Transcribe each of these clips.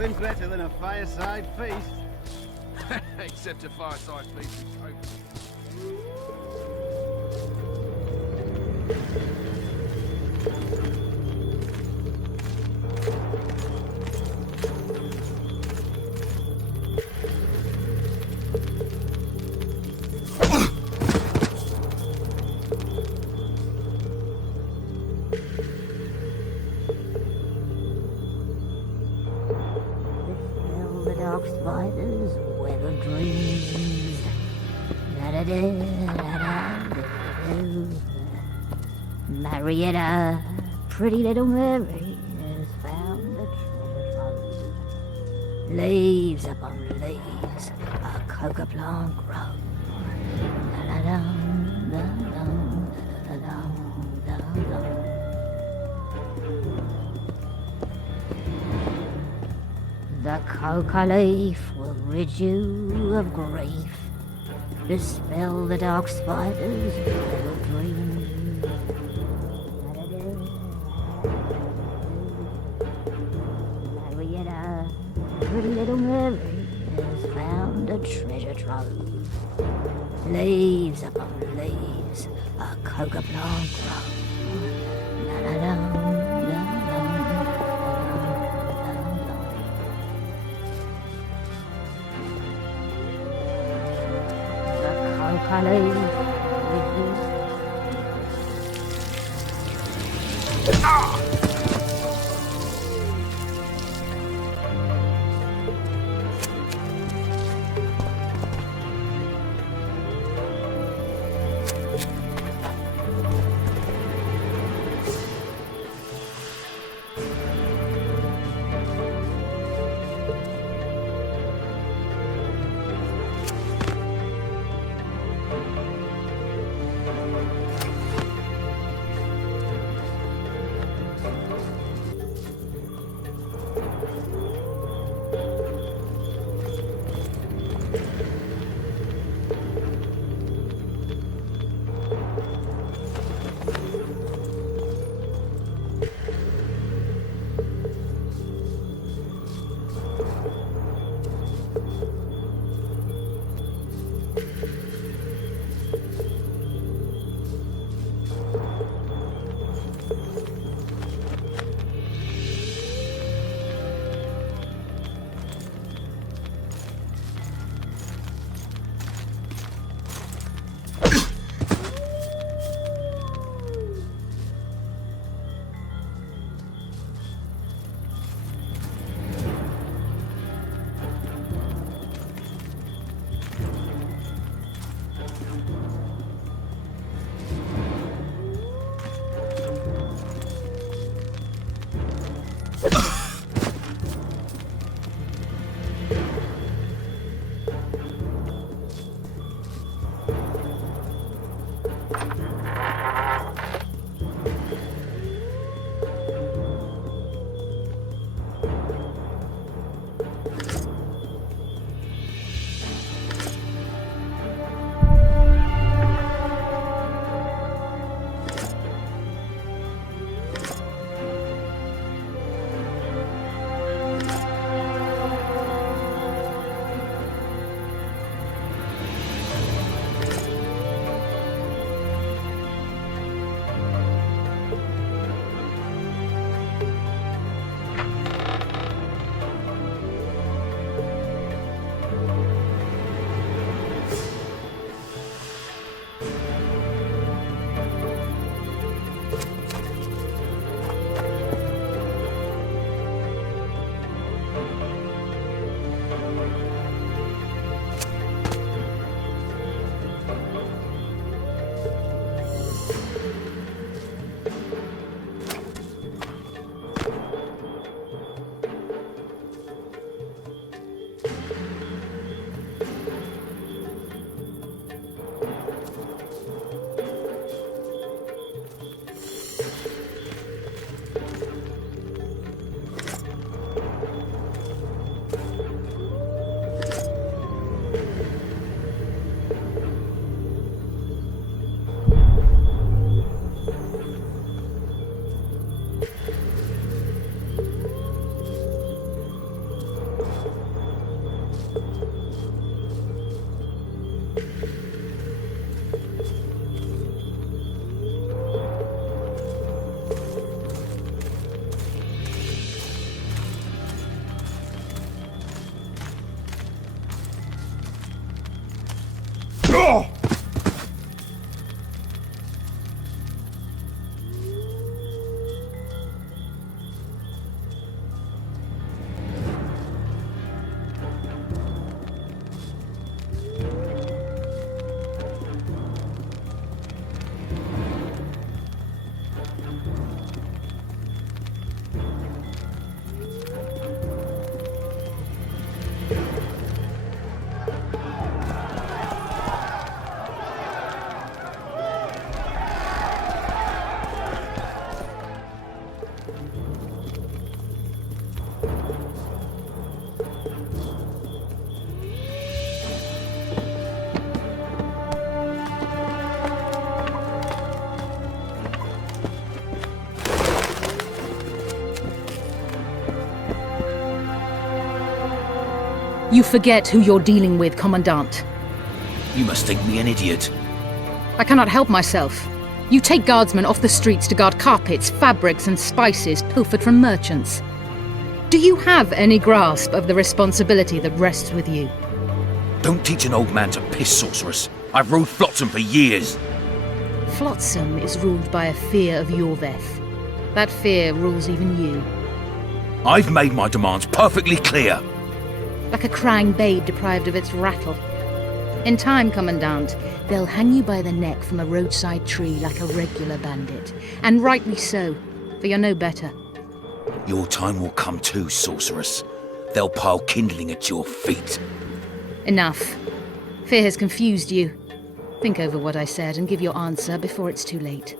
Nothing better than a fireside feast. Except a fireside feast with coke. Spiders, weather dreams. Marietta, pretty little Mary, has found a treasure trove. Leaves upon leaves, a coca plant grows. The coca leaf will rid you of grief, dispel the dark spiders' little dreams. Marietta, pretty little Mary, has found a treasure trove. Leaves upon leaves, a coca plant grows. Honey. You forget who you're dealing with, Commandant. You must think me an idiot. I cannot help myself. You take guardsmen off the streets to guard carpets, fabrics, and spices pilfered from merchants. Do you have any grasp of the responsibility that rests with you? Don't teach an old man to piss, sorceress. I've ruled Flotsam for years. Flotsam is ruled by a fear of Iorveth. That fear rules even you. I've made my demands perfectly clear. Like a crying babe deprived of its rattle. In time, Commandant, they'll hang you by the neck from a roadside tree like a regular bandit. And rightly so, for you're no better. Your time will come too, sorceress. They'll pile kindling at your feet. Enough. Fear has confused you. Think over what I said and give your answer before it's too late.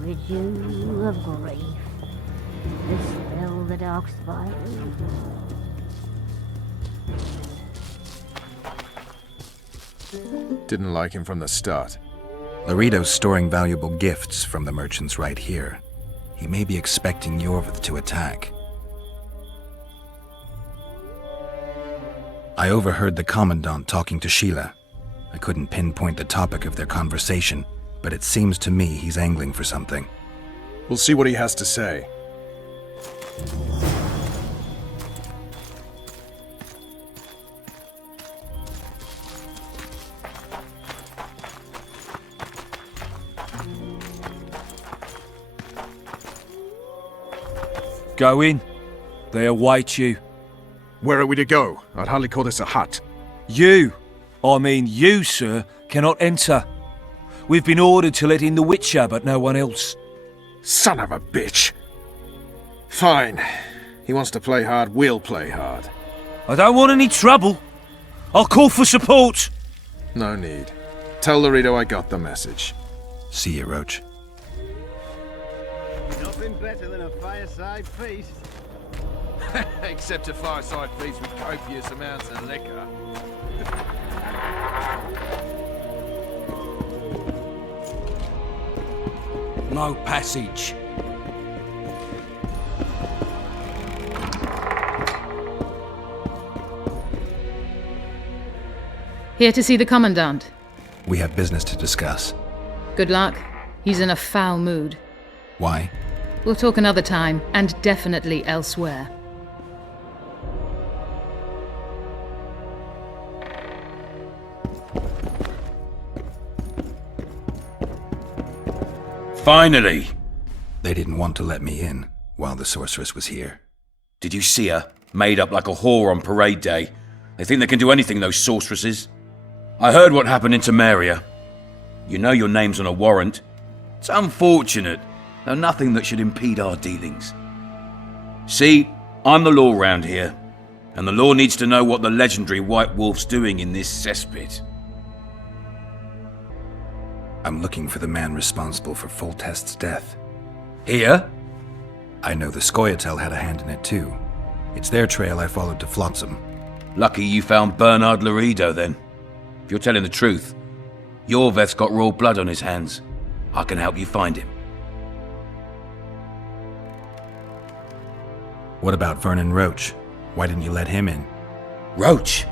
Rid you of grief. Dispel the dark spiral. Didn't like him from the start. Loredo's storing valuable gifts from the merchants right here. He may be expecting Iorveth to attack. I overheard the Commandant talking to Sile. I couldn't pinpoint the topic of their conversation, but it seems to me he's angling for something. We'll see what he has to say. Go in. They await you. Where are we to go? I'd hardly call this a hut. You, sir, cannot enter. We've been ordered to let in the Witcher, but no one else. Son of a bitch! Fine. He wants to play hard, we'll play hard. I don't want any trouble. I'll call for support. No need. Tell Loredo I got the message. See you, Roche. Nothing better than a fireside feast. Except a fireside feast with copious amounts of liquor. No passage. Here to see the Commandant. We have business to discuss. Good luck. He's in a foul mood. Why? We'll talk another time, and definitely elsewhere. Finally! They didn't want to let me in while the sorceress was here. Did you see her? Made up like a whore on parade day. They think they can do anything, those sorceresses. I heard what happened in Temeria. You know your name's on a warrant. It's unfortunate, though nothing that should impede our dealings. See, I'm the law round here, and the law needs to know what the legendary White Wolf's doing in this cesspit. I'm looking for the man responsible for Foltest's death. Here? I know the Scoia'tael had a hand in it too. It's their trail I followed to Flotsam. Lucky you found Bernard Loredo then. If you're telling the truth, Iorveth's got raw blood on his hands. I can help you find him. What about Vernon Roche? Why didn't you let him in? Roche?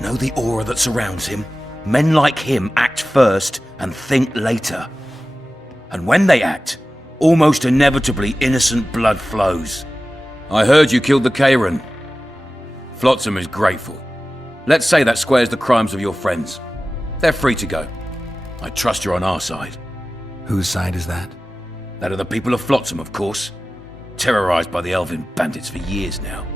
Know the aura that surrounds him? Men like him act first and think later. And when they act, almost inevitably innocent blood flows. I heard you killed the Kairan. Flotsam is grateful. Let's say that squares the crimes of your friends. They're free to go. I trust you're on our side. Whose side is that? That of the people of Flotsam, of course. Terrorized by the elven bandits for years now.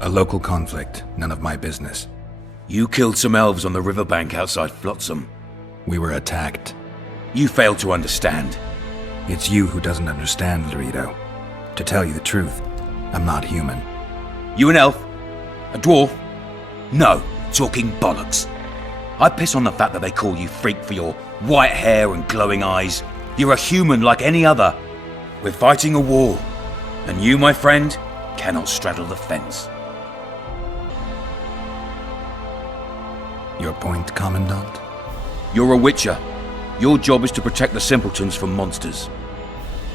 A local conflict, none of my business. You killed some elves on the riverbank outside Flotsam. We were attacked. You failed to understand. It's you who doesn't understand, Loredo. To tell you the truth, I'm not human. You an elf? A dwarf? No, talking bollocks. I piss on the fact that they call you freak for your white hair and glowing eyes. You're a human like any other. We're fighting a war, and you, my friend, cannot straddle the fence. Your point, Commandant? You're a witcher. Your job is to protect the simpletons from monsters.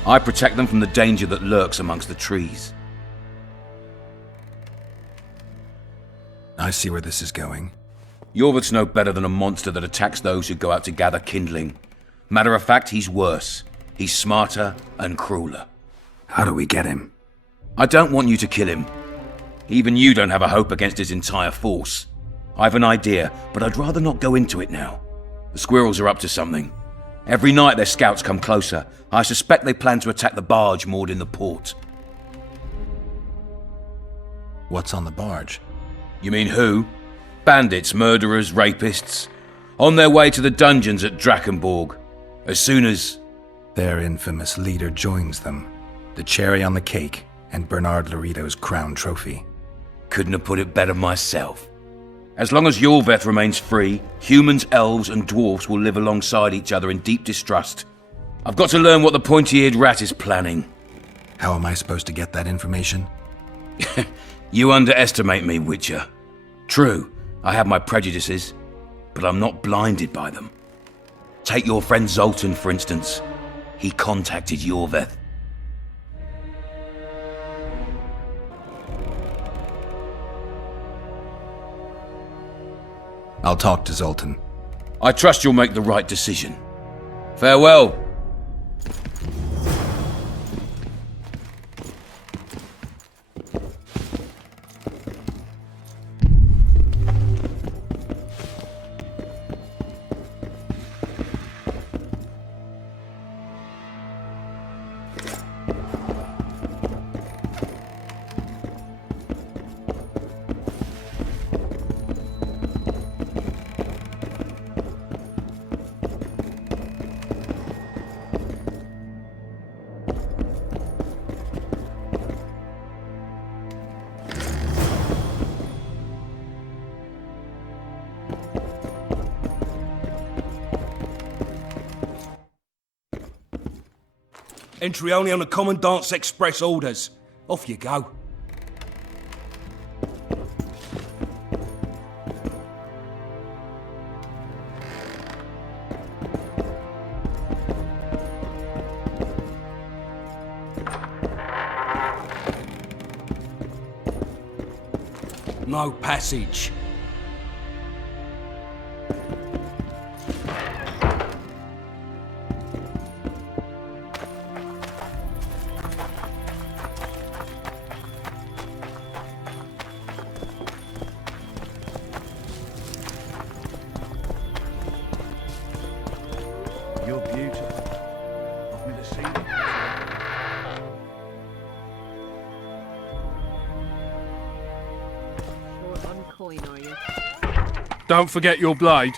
I protect them from the danger that lurks amongst the trees. I see where this is going. Iorveth's no better than a monster that attacks those who go out to gather kindling. Matter of fact, he's worse. He's smarter and crueler. How do we get him? I don't want you to kill him. Even you don't have a hope against his entire force. I've an idea, but I'd rather not go into it now. The squirrels are up to something. Every night their scouts come closer. I suspect they plan to attack the barge moored in the port. What's on the barge? You mean who? Bandits, murderers, rapists. On their way to the dungeons at Drakenborg. As soon as... Their infamous leader joins them. The cherry on the cake, and Bernard Loredo's crown trophy. Couldn't have put it better myself. As long as Iorveth remains free, humans, elves, and dwarfs will live alongside each other in deep distrust. I've got to learn what the pointy-eared rat is planning. How am I supposed to get that information? You underestimate me, Witcher. True, I have my prejudices, but I'm not blinded by them. Take your friend Zoltan, for instance. He contacted Iorveth. I'll talk to Zoltan. I trust you'll make the right decision. Farewell. Entry only on the Commandant's express orders. Off you go. No passage. You're beautiful. I've never seen it. Short on coin, are you? Don't forget your blade.